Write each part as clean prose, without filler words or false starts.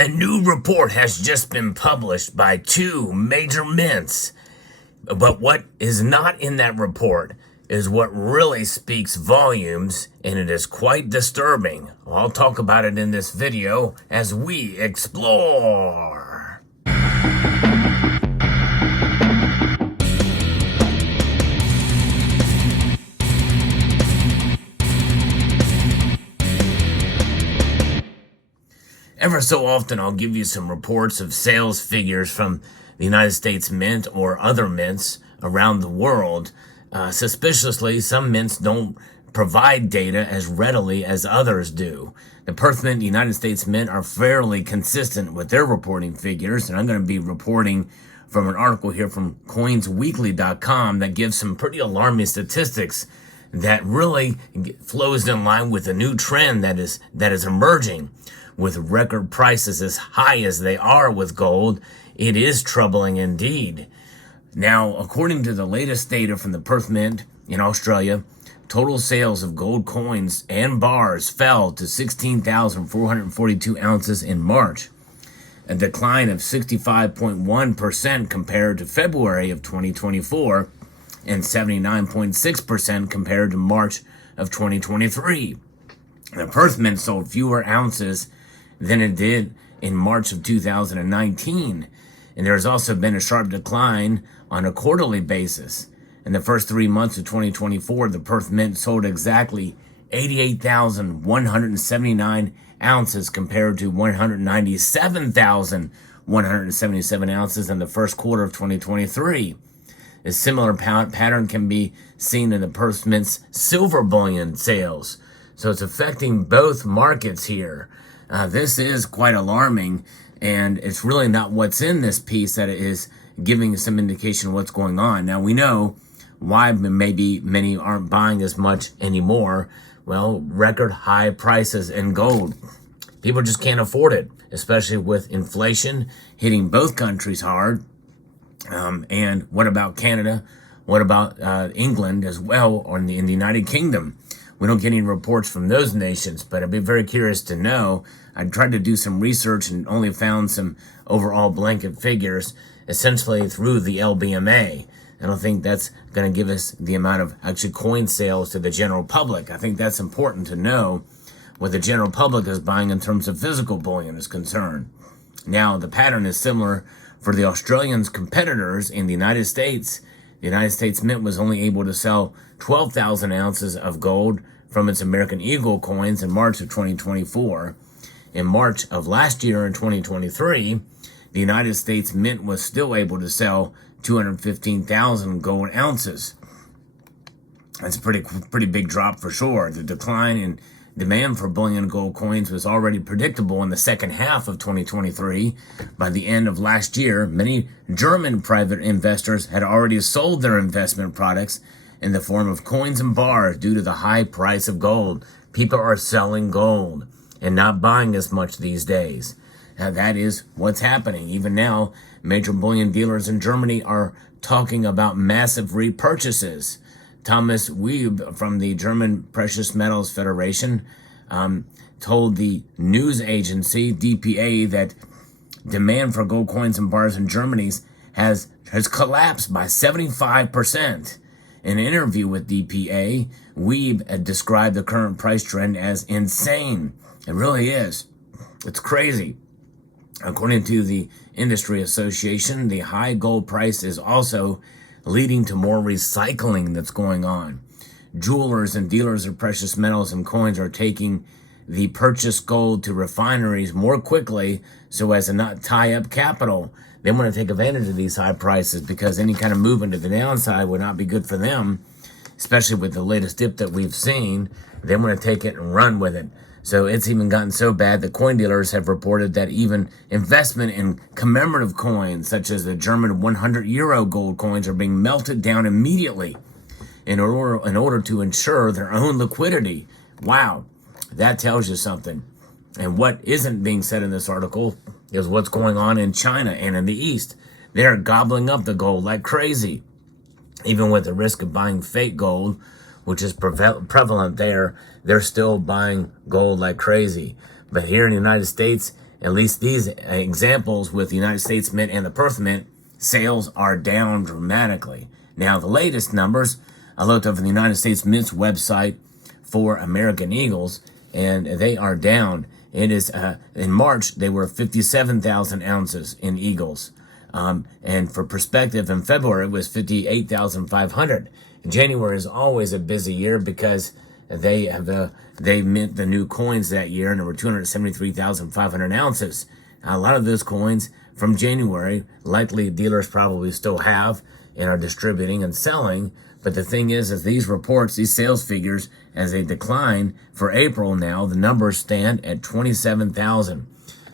A new report has just been published by two major mints. But what is not in that report is what really speaks volumes, and it is quite disturbing. I'll talk about it in this video as we explore. Ever so often, I'll give you some reports of sales figures from the United States Mint or other mints around the world. Suspiciously, some mints don't provide data as readily as others do. The Perth Mint and the United States Mint are fairly consistent with their reporting figures, and I'm going to be reporting from an article here from coinsweekly.com that gives some pretty alarming statistics that really flows in line with a new trend that is emerging. With record prices as high as they are with gold, it is troubling indeed. Now, according to the latest data from the Perth Mint in Australia, total sales of gold coins and bars fell to 16,442 ounces in March, a decline of 65.1% compared to February of 2024 and 79.6% compared to March of 2023. The Perth Mint sold fewer ounces than it did in March of 2019. And there has also been a sharp decline on a quarterly basis. In the first 3 months of 2024, the Perth Mint sold exactly 88,179 ounces compared to 197,177 ounces in the first quarter of 2023. A similar pattern can be seen in the Perth Mint's silver bullion sales. So it's affecting both markets here. This is quite alarming, and it's really not what's in this piece that is giving some indication of what's going on. Now, we know why maybe many aren't buying as much anymore. Well, record high prices in gold. People just can't afford it, especially with inflation hitting both countries hard. And what about Canada? What about England as well, or in the United Kingdom? We don't get any reports from those nations, but I'd be very curious to know. I tried to do some research and only found some overall blanket figures, essentially through the LBMA. I don't think that's going to give us the amount of actually coin sales to the general public. I think that's important to know what the general public is buying in terms of physical bullion is concerned. Now, the pattern is similar for the Australians' competitors in the United States. The United States Mint was only able to sell 12,000 ounces of gold from its American Eagle coins in March of 2024. In March of last year, in 2023, the United States Mint was still able to sell 215,000 gold ounces. That's a pretty big drop for sure. The decline in demand for bullion gold coins was already predictable in the second half of 2023. By the end of last year, many German private investors had already sold their investment products in the form of coins and bars due to the high price of gold. People are selling gold and not buying as much these days. Now, that is what's happening. Even now, major bullion dealers in Germany are talking about massive repurchases. Thomas Wiebe from the German Precious Metals Federation told the news agency DPA that demand for gold coins and bars in Germany has collapsed by 75%. In an interview with DPA, Wiebe described the current price trend as insane. It really is. It's crazy. According to the industry association, the high gold price is also leading to more recycling that's going on. Jewelers and dealers of precious metals and coins are taking the purchased gold to refineries more quickly so as to not tie up capital. They want to take advantage of these high prices because any kind of movement to the downside would not be good for them, especially with the latest dip that we've seen. They want to take it and run with it. So it's even gotten so bad that coin dealers have reported that even investment in commemorative coins, such as the German 100 euro gold coins, are being melted down immediately in order to ensure their own liquidity. Wow, that tells you something. And what isn't being said in this article is what's going on in China and in the East. They're gobbling up the gold like crazy. Even with the risk of buying fake gold, which is prevalent there, they're still buying gold like crazy. But here in the United States, at least these examples with the United States Mint and the Perth Mint, sales are down dramatically. Now, the latest numbers, I looked over the United States Mint's website for American Eagles, and they are down. It is, in March, they were 57,000 ounces in Eagles. And for perspective, in February, it was 58,500. January is always a busy year because they mint the new coins that year, and there were 273,500 ounces. Now, a lot of those coins from January, likely dealers probably still have and are distributing and selling. But the thing is these reports, these sales figures, as they decline for April now, the numbers stand at 27,000.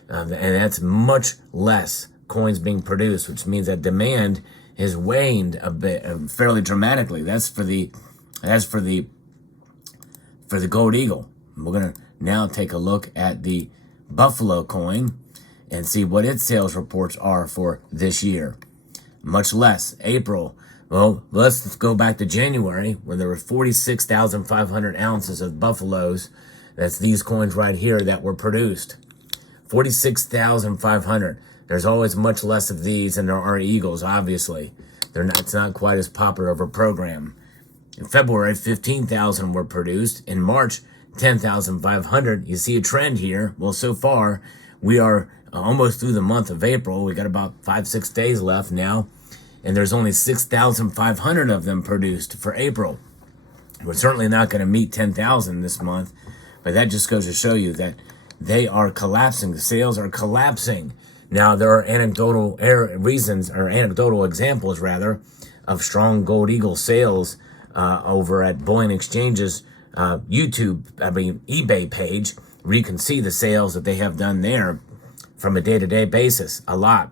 And that's much less coins being produced, which means that demand has waned a bit, fairly dramatically. That's for the gold eagle. We're going to now take a look at the buffalo coin and see what its sales reports are for this year. Much less. April. Well, let's go back to January, where there were 46,500 ounces of buffaloes. That's these coins right here that were produced. 46,500. There's always much less of these than there are eagles, obviously. It's not quite as popular of a program. In February, 15,000 were produced. In March, 10,500. You see a trend here. Well, so far, we are almost through the month of April. We got about 5-6 days left now, and there's only 6,500 of them produced for April. We're certainly not going to meet 10,000 this month, but that just goes to show you that they are collapsing. The sales are collapsing. Now, there are anecdotal examples, of strong gold eagle sales over at Bullion Exchange's eBay page, where you can see the sales that they have done there from a day-to-day basis. A lot.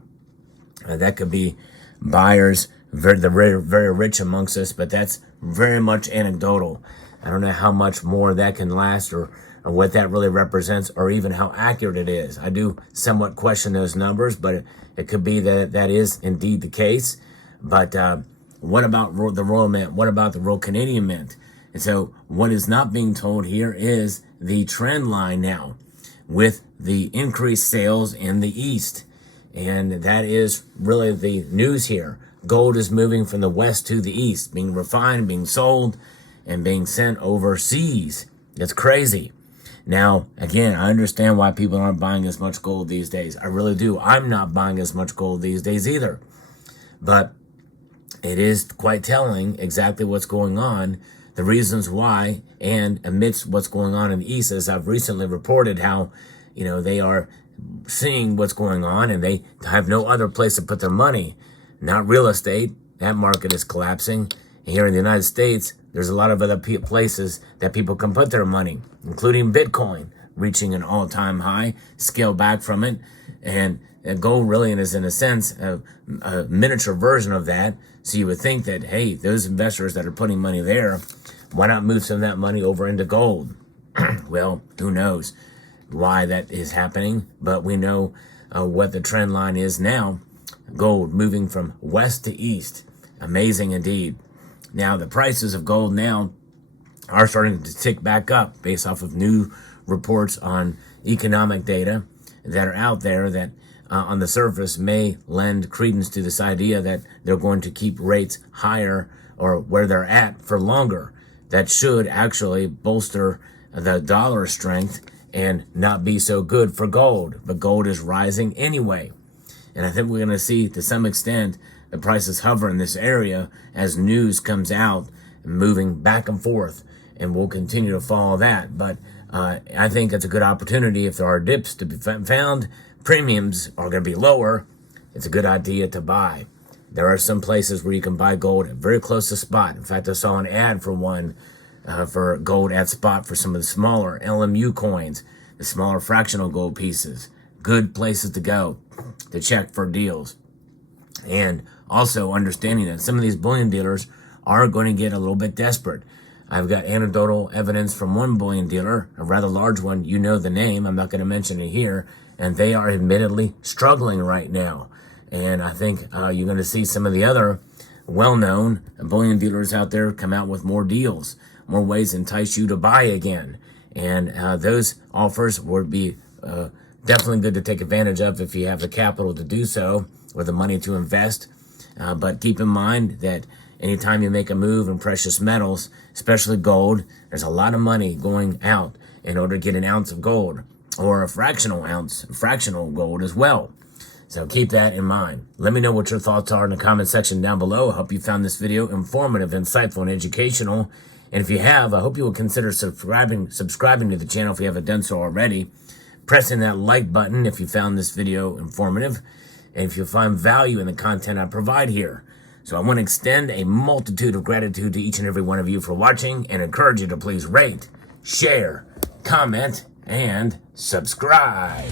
That could be buyers, the very, very rich amongst us, but that's very much anecdotal. I don't know how much more that can last or what that really represents or even how accurate it is. I do somewhat question those numbers, but it could be that that is indeed the case. But what about the Royal Mint? What about the Royal Canadian Mint? And so what is not being told here is the trend line now with the increased sales in the East. And that is really the news here. Gold is moving from the West to the East, being refined, being sold, and being sent overseas. It's crazy. Now, again, I understand why people aren't buying as much gold these days. I really do. I'm not buying as much gold these days either. But it is quite telling exactly what's going on, the reasons why, and amidst what's going on in the East, as I've recently reported how, they are seeing what's going on and they have no other place to put their money. Not real estate. That market is collapsing. And here in the United States, there's a lot of other places that people can put their money, including Bitcoin, reaching an all-time high, scale back from it. And gold really is, in a sense, a miniature version of that. So you would think that, hey, those investors that are putting money there, why not move some of that money over into gold? Well, who knows why that is happening, but we know what the trend line is now. Gold moving from west to east. Amazing indeed. Now, the prices of gold now are starting to tick back up based off of new reports on economic data that are out there that on the surface may lend credence to this idea that they're going to keep rates higher or where they're at for longer. That should actually bolster the dollar strength and not be so good for gold. But gold is rising anyway. And I think we're going to see, to some extent, the prices hover in this area as news comes out, moving back and forth. And we'll continue to follow that. But I think it's a good opportunity. If there are dips to be found, premiums are going to be lower. It's a good idea to buy. There are some places where you can buy gold very close to spot. In fact, I saw an ad for one for gold at spot for some of the smaller LMU coins, the smaller fractional gold pieces. Good places to go to check for deals. And also understanding that some of these bullion dealers are going to get a little bit desperate. I've got anecdotal evidence from one bullion dealer, a rather large one. You know the name. I'm not going to mention it here. And they are admittedly struggling right now. And I think you're going to see some of the other well-known bullion dealers out there come out with more deals, more ways to entice you to buy again. And those offers would be definitely good to take advantage of if you have the capital to do so or the money to invest. But keep in mind that anytime you make a move in precious metals, especially gold, there's a lot of money going out in order to get an ounce of gold, or a fractional gold as well. So keep that in mind. Let me know what your thoughts are in the comment section down below. I hope you found this video informative, insightful, and educational. And if you have, I hope you will consider subscribing to the channel if you haven't done so already. Pressing that like button if you found this video informative, and if you find value in the content I provide here. So I want to extend a multitude of gratitude to each and every one of you for watching, and encourage you to please rate, share, comment, and subscribe.